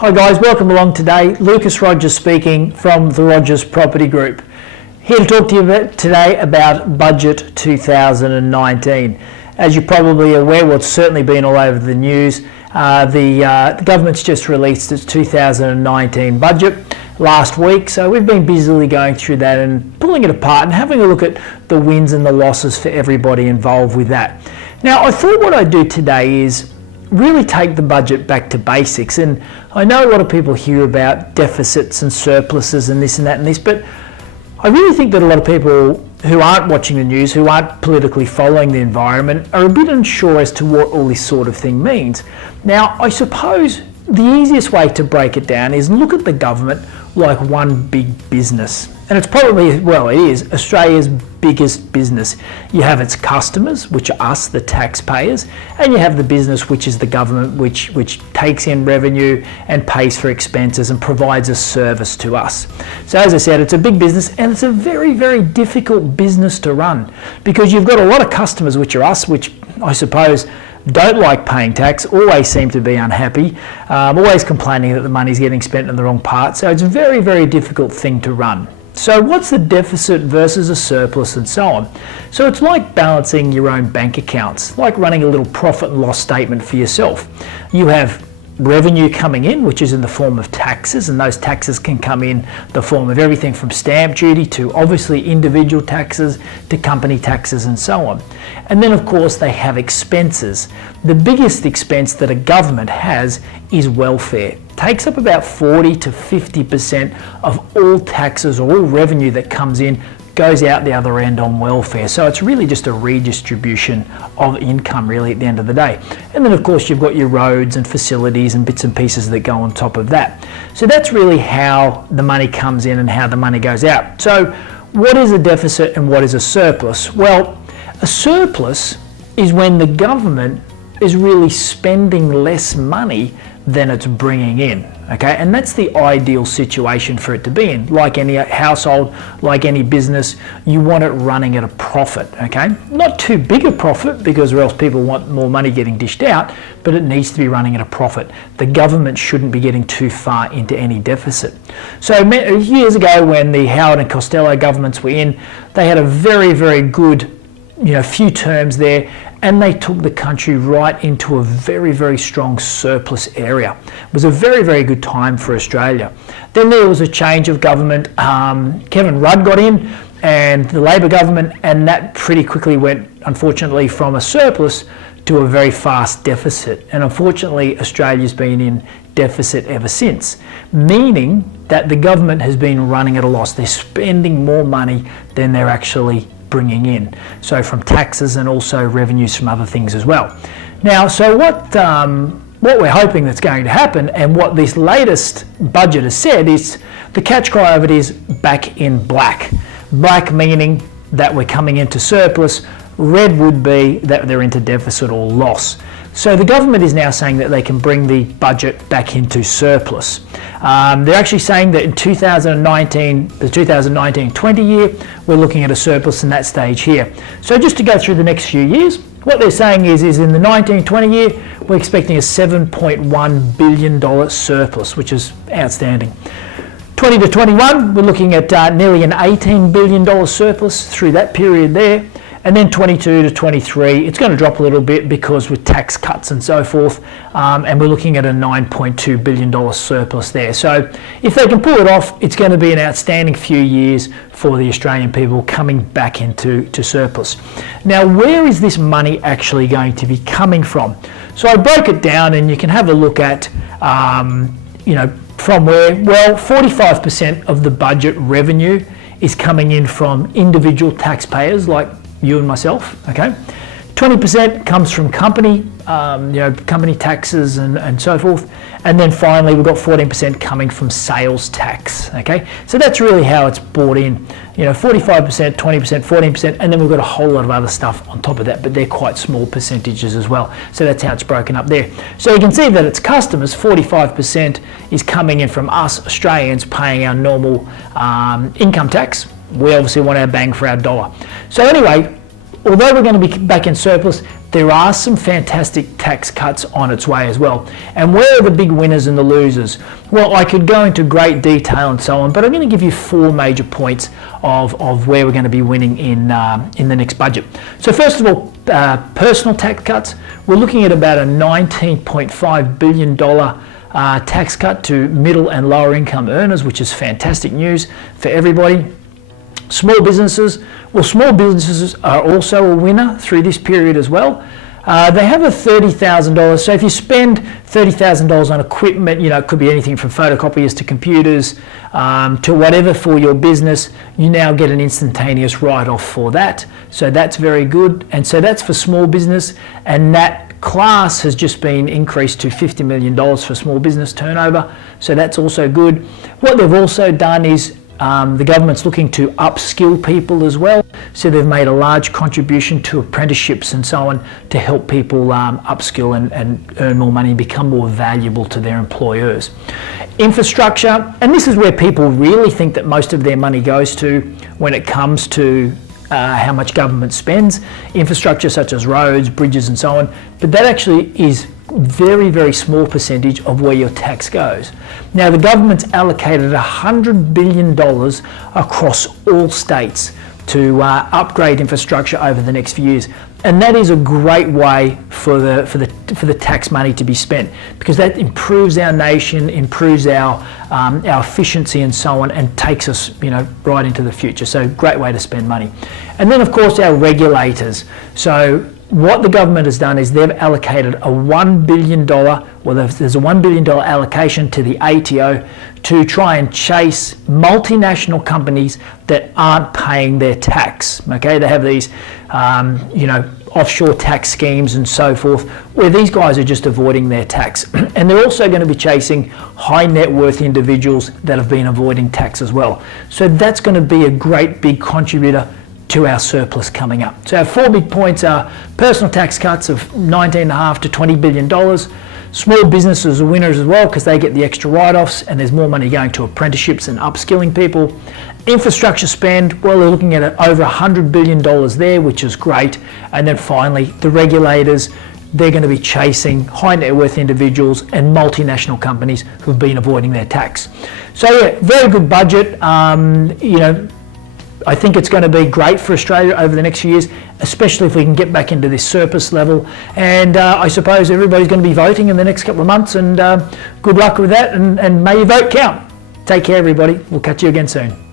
Hi guys, welcome along today. Lucas Rogers speaking from the Rogers Property Group. Here to talk to you today about Budget 2019. As you're probably aware, well, it's certainly been all over the news. The government's just released its 2019 budget last week, so we've been busily going through that and pulling it apart and having a look at the wins and the losses for everybody involved with that. Now, I thought what I'd do today is really take the budget back to basics. And I know a lot of people hear about deficits and surpluses and this and that and this, but I really think that a lot of people who aren't watching the news, who aren't politically following the environment, are a bit unsure as to what all this sort of thing means. Now, I suppose the easiest way to break it down is look at the government like one big business. And it's probably, well, it is Australia's biggest business. You have its customers, which are us, the taxpayers, and you have the business, which is the government, which takes in revenue and pays for expenses and provides a service to us. So as I said, it's a big business, and it's a very, very difficult business to run because you've got a lot of customers, which are us, which I suppose don't like paying tax, always seem to be unhappy, always complaining that the money's getting spent in the wrong part. So it's a very, very difficult thing to run. So what's the deficit versus a surplus and so on? So it's like balancing your own bank accounts, like running a little profit and loss statement for yourself. You have revenue coming in, which is in the form of taxes, and those taxes can come in the form of everything from stamp duty to obviously individual taxes to company taxes and so on. And then of course they have expenses. The biggest expense that a government has is welfare. It takes up about 40 to 50% of all taxes or all revenue that comes in goes out the other end on welfare. So it's really just a redistribution of income really at the end of the day. And then of course you've got your roads and facilities and bits and pieces that go on top of that. So that's really how the money comes in and how the money goes out. So what is a deficit and what is a surplus? Well, a surplus is when the government is really spending less money than it's bringing in, okay? And that's the ideal situation for it to be in. Like any household, like any business, you want it running at a profit, okay? Not too big a profit because or else people want more money getting dished out, but it needs to be running at a profit. The government shouldn't be getting too far into any deficit. So years ago when the Howard and Costello governments were in, they had a very, very good few terms there, and they took the country right into a very, very strong surplus area. It was a very, very good time for Australia. Then there was a change of government. Kevin Rudd got in and the Labor government, and that pretty quickly went, unfortunately, from a surplus to a very fast deficit. And unfortunately, Australia's been in deficit ever since, meaning that the government has been running at a loss. They're spending more money than they're actually bringing in, so from taxes and also revenues from other things as well. Now, so what we're hoping that's going to happen, and what this latest budget has said, is the catch cry of it is back in black. Black meaning that we're coming into surplus. Red would be that they're into deficit or loss. So the government is now saying that they can bring the budget back into surplus. They're actually saying that in 2019, the 2019-20 year, we're looking at a surplus in that stage here. So just to go through the next few years, what they're saying is in the 19-20 year, we're expecting a $7.1 billion surplus, which is outstanding. 20 to 21, we're looking at nearly an $18 billion surplus through that period there. And then 22 to 23, it's going to drop a little bit because with tax cuts and so forth, and we're looking at a $9.2 billion surplus there. So if they can pull it off, it's going to be an outstanding few years for the Australian people coming back into surplus. Now, where is this money actually going to be coming from? So I broke it down, and you can have a look at, from where, well, 45% of the budget revenue is coming in from individual taxpayers like you and myself, okay? 20% comes from company, company taxes and so forth. And then finally, we've got 14% coming from sales tax, okay? So that's really how it's brought in, 45%, 20%, 14%, and then we've got a whole lot of other stuff on top of that, but they're quite small percentages as well. So that's how it's broken up there. So you can see that it's customers, 45% is coming in from us Australians paying our normal income tax. We obviously want our bang for our dollar. So anyway, although we're going to be back in surplus, there are some fantastic tax cuts on its way as well. And where are the big winners and the losers? Well, I could go into great detail and so on, but I'm going to give you 4 major points of where we're going to be winning in the next budget. So first of all, personal tax cuts. We're looking at about a $19.5 billion tax cut to middle and lower income earners, which is fantastic news for everybody. Small businesses, well, small businesses are also a winner through this period as well. They have a $30,000, so if you spend $30,000 on equipment, it could be anything from photocopiers to computers to whatever for your business, you now get an instantaneous write-off for that. So that's very good, and so that's for small business, and that class has just been increased to $50 million for small business turnover, so that's also good. What they've also done is the government's looking to upskill people as well, so they've made a large contribution to apprenticeships and so on to help people upskill and earn more money and become more valuable to their employers. Infrastructure, and this is where people really think that most of their money goes to when it comes to how much government spends, infrastructure such as roads, bridges and so on, but that actually is very, very small percentage of where your tax goes. Now, the government's allocated $100 billion across all states to upgrade infrastructure over the next few years, and that is a great way for the tax money to be spent, because that improves our nation, improves our efficiency and so on, and takes us right into the future. So great way to spend money. And then of course our regulators. So what the government has done is they've allocated a $1 billion, there's a $1 billion allocation to the ATO to try and chase multinational companies that aren't paying their tax. Okay, they have these, offshore tax schemes and so forth, where these guys are just avoiding their tax. And they're also going to be chasing high net worth individuals that have been avoiding tax as well. So that's going to be a great big contributor to our surplus coming up. So our 4 big points are personal tax cuts of $19.5 to $20 billion. Small businesses are winners as well because they get the extra write-offs and there's more money going to apprenticeships and upskilling people. Infrastructure spend, well, they're looking at over $100 billion there, which is great. And then finally, the regulators, they're going to be chasing high net worth individuals and multinational companies who've been avoiding their tax. So yeah, very good budget. I think it's going to be great for Australia over the next few years, especially if we can get back into this surplus level. And I suppose everybody's going to be voting in the next couple of months, and good luck with that, and may your vote count. Take care, everybody. We'll catch you again soon.